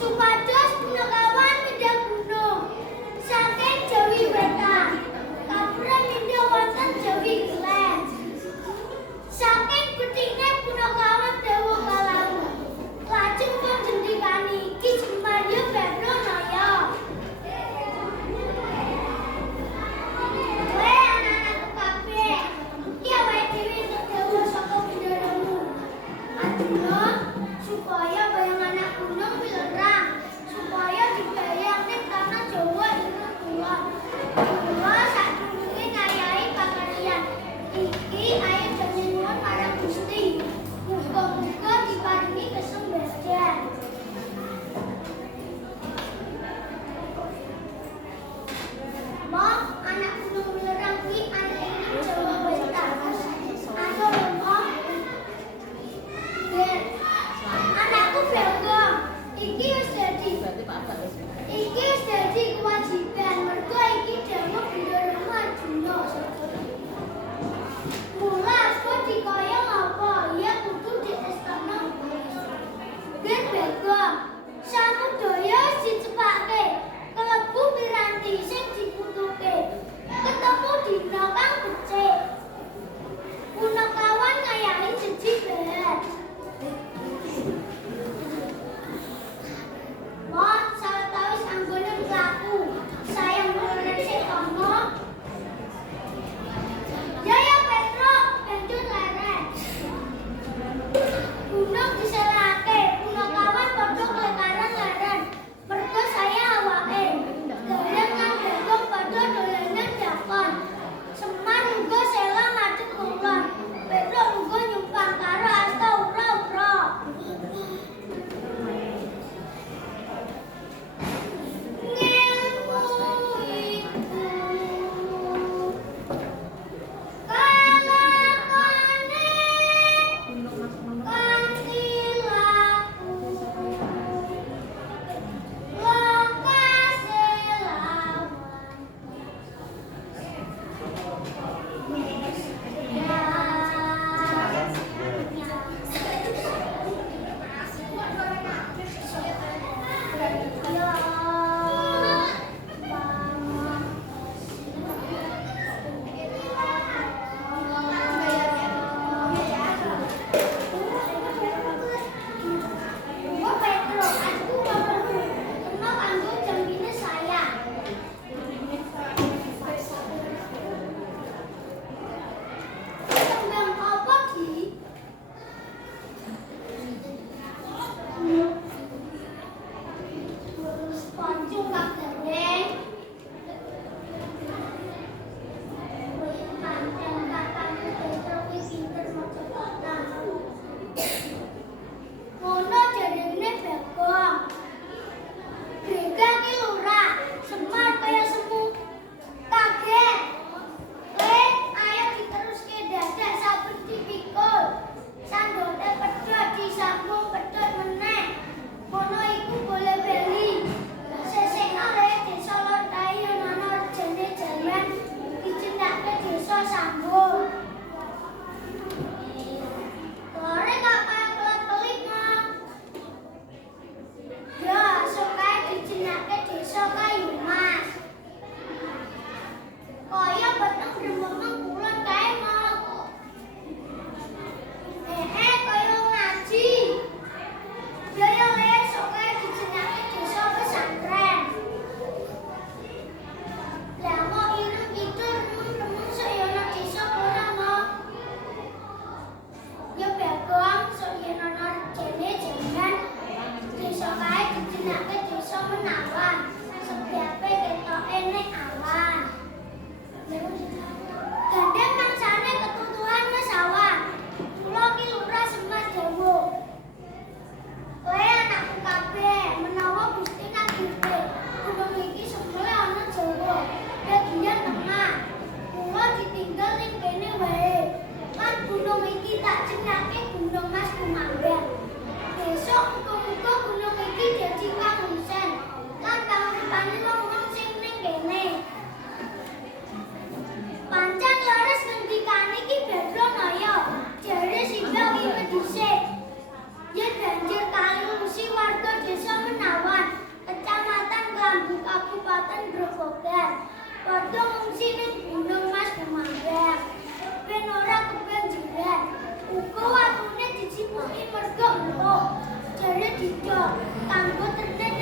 Supados Punakawan mindhah gunung saking Jawi Wetan kapurun mindhah wonten Jawi Kilèn saking bethine Punakawan dawuh kalamu lajeng pun jendikani Ki Sumaryo Bebro Naya. Kowe anak-anakku kabeh iki awake dhewe entuk dawuh saka bendaramu Arjuna supaya bayang anak gunung Wilerang supaya dibayang ning tanah Jawa ilmu kulon. Kula sadurunge ngayahi pakaryan iki ayo dene nyuwun marang Gusti. Muga-muga diparingi kesembedhan. Mong anak gunung Wilerang kuwi ana ing Jawa Wetan. Anu lho Mong. Nggih. Anakku Belgong. Iki wis dadi kewajiban mergo iki dawuh bendaramu Arjuna. Mula aku dikaya ngapa? Ya kudu diestana. Nggih Belgong. Samudaya wis dicepake. Kelebu piranti sing diputuke. Ketemu dina kang becik. Punakawan ngayahi jejiban. Tanggap tertib